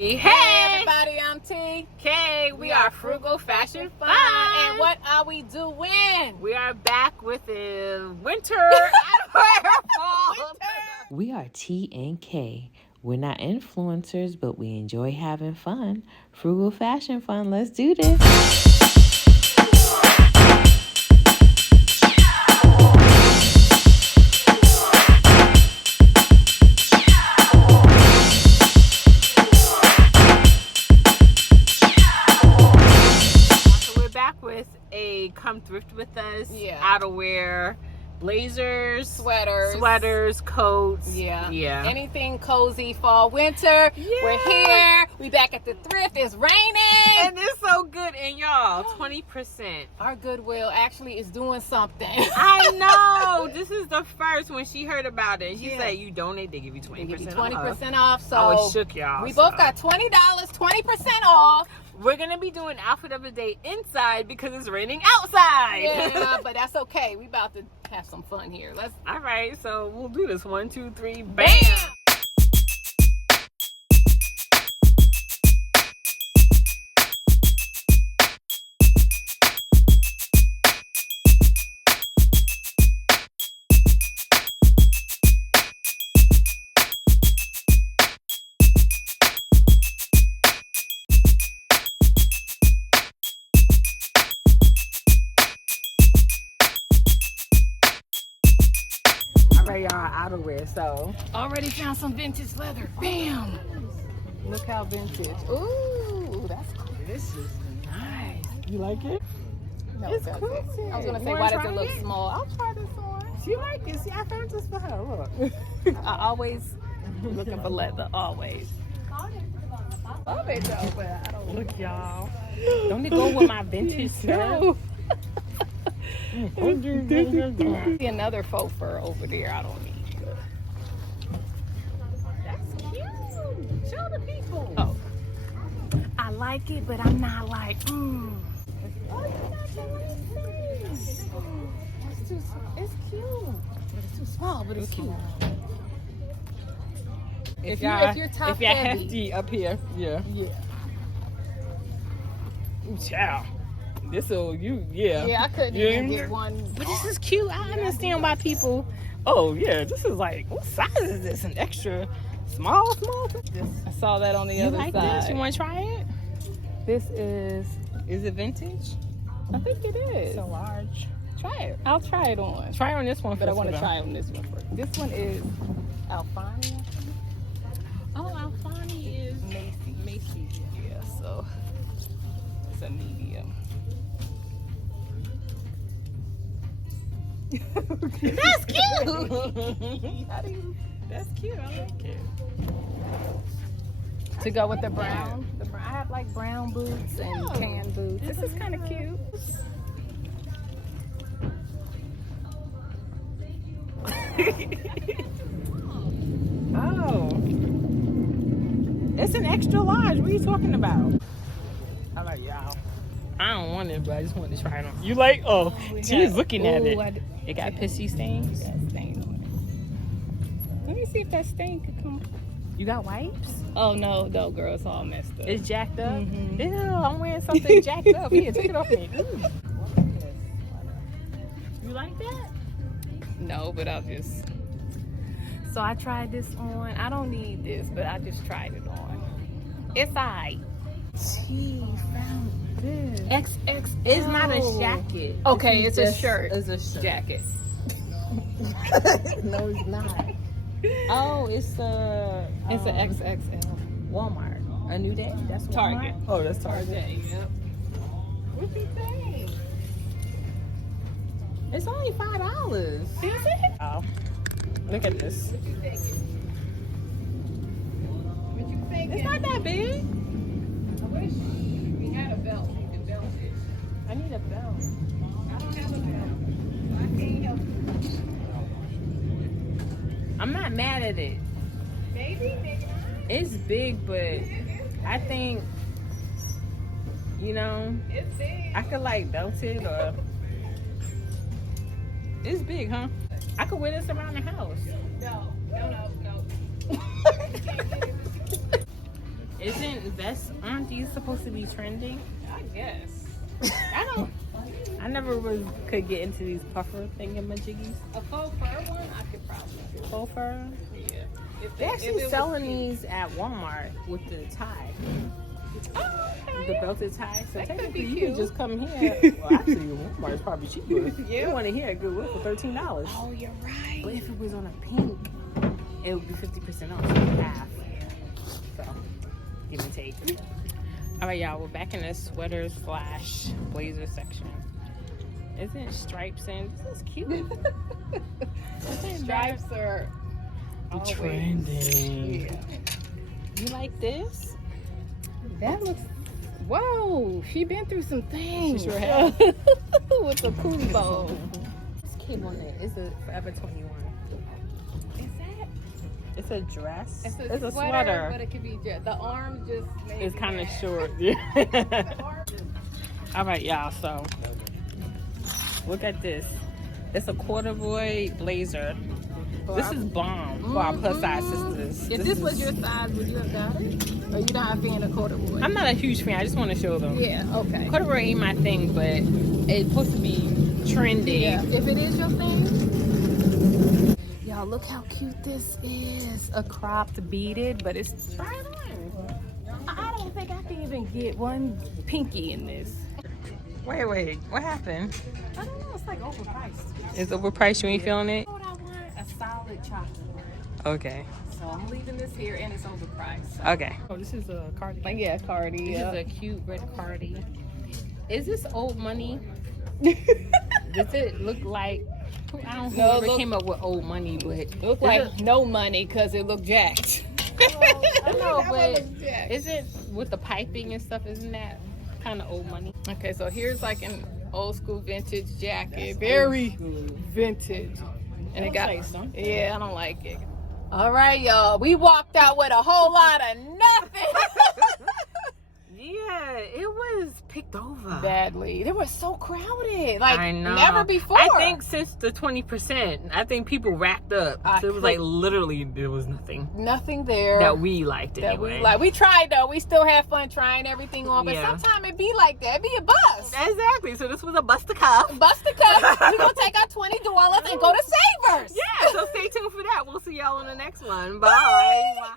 Hey everybody, I'm TK. We are Frugal Fashion Fun. And what are we doing? We are back with the winter outerwear fall. We are T and K. We're not influencers, but we enjoy having fun. Frugal Fashion Fun. Let's do this. With a come thrift with us, outerwear, blazers, sweaters, coats, anything cozy fall winter. We're here, we back at the thrift. It's raining and it's so good. And y'all, 20%. Our Goodwill actually is doing something. I know. This is the first. When she heard about it, she said you donate, they give you 20% off. So I was shook, y'all. We both got $20, 20% off. We're gonna be doing outfit of the day inside because it's raining outside. Yeah, but that's okay. We about to have some fun here. All right, so we'll do this. 1, 2, 3, bam! Y'all, outerwear. So already found some vintage leather. Bam! Look how vintage. Ooh, that's cool. This is nice. You like it? No, it's cool. I was gonna say, why does it look small? I'll try this on. She like it. See, I found this for her. Look. I always looking for leather. Always. Love it though, but I don't look, y'all. Don't it go with my vintage stuff? See another faux fur over there. I don't need. That's cute. Show the people. Oh, I like it, but I'm not like. Oh, you're not going It's cute, but it's too small. But it's cute. If you're top if you're hefty up here, yeah. Ooh, child. This'll Yeah, I couldn't even get one. But this is cute. I understand why people. Oh yeah, this is like, what size is this? An extra small? I saw that on the other side. This? You want to try it? This is. Is it vintage? I think it is. So large. Try it. I'll try it on. Try it on this one first. But I want to try it on this one first. This one is Alfani. Oh, Alfani is Macy. Yeah, so it's a medium. That's cute. That's cute. I like it. To go with the brown. I have like brown boots and tan boots. This is kind of cute. Oh, it's an extra large. What are you talking about? I'm like, y'all. I don't want it, but I just wanted to try it on. You like? Oh, she's looking at it. It got pissy stains. Got stains on it. Let me see if that stain could come. You got wipes? Oh no, girl, it's all messed up. It's jacked up. Ew, I'm wearing something jacked up. Here, take it off me. You like that? No, but I'll just. So I tried this on. I don't need this, but I just tried it on. It's alright. She found this. XX. It's not a jacket. Okay, it's a shirt. It's a shirt. Jacket. No, it's not. Oh, it's a XXL. Walmart. A New Day. That's Walmart? Target. Oh, that's Target. Yep. What you think? It's only $5. Is it? Oh, look at this. What you think? It's not that big. I wish we had a belt. You can belt it. I need a belt. I don't have a belt. I can't help you. I'm not mad at it. Maybe not. It's big, but I think, It's big. I could like belt it or. It's big, huh? I could wear this around the house. No. Isn't vests, aren't these supposed to be trending? I guess. I never could get into these puffer thingamajiggies. A faux fur one, I could probably do. Faux fur? Yeah. They're actually selling these at Walmart with the tie. Oh, okay. The belted tie. So That could technically be you cute. can just come here. Well, actually, Walmart is probably cheaper. Yeah. You want to hear at Goodwill for $13. Oh, you're right. But if it was on a pink, it would be 50% off, so half. So, give and take. All right, y'all, we're back in the sweaters / blazer section. Isn't stripes in? This is cute. Stripes are always trending. Yeah. You like this? That looks. Whoa, she been through some things. She sure has. With the cootie bowl. This came on it. It's a Forever 21. Is that? It's a dress. It's a sweater, sweater. but it could be just the arms just. It's kind of short. The Yeah. arms is- All right, y'all. So, look at this. It's a corduroy blazer. This is bomb for our plus size sisters. If this was your size, would you have got it? Or you not a fan of corduroy? I'm not a huge fan. I just want to show them. Yeah. Okay. Corduroy ain't my thing, but it's supposed to be trendy. Yeah. If it is your thing. Y'all, look how cute this is. A cropped beaded, but it's right on. I don't think I can even get one pinky in this. Wait. What happened? I don't know. It's like overpriced. It's overpriced. You ain't feeling it? You know what I want? A solid chocolate. Okay. So I'm leaving this here, and it's overpriced. So. Okay. Oh, this is a cardigan. Like, yeah, Cardi. This is a cute red cardi. Is this old money? Does it look like? I don't know whoever came up with old money, but Look like no money because it looked jacked. I know, That one but looks jacked. is it with the piping and stuff? Isn't that kind of old money? Okay, so here's like an old school vintage jacket. Very vintage. And it got, yeah, I don't like it. All right, y'all. We walked out with a whole lot of nothing. Yeah, it was picked over. Badly. They were so crowded. Like, I know. never before. I think since the 20%, I think people racked up. So it was like literally there was nothing nothing there. that we liked that anyway. we like. We tried though. We still had fun trying everything on, but Yeah. sometimes it be like that. It be a bust. Exactly. So this was a bust a cuff. Bust a cut. We gonna take our $20 and go to Savers. Yeah, so stay tuned for that. We'll see y'all on the next one. Bye. Bye.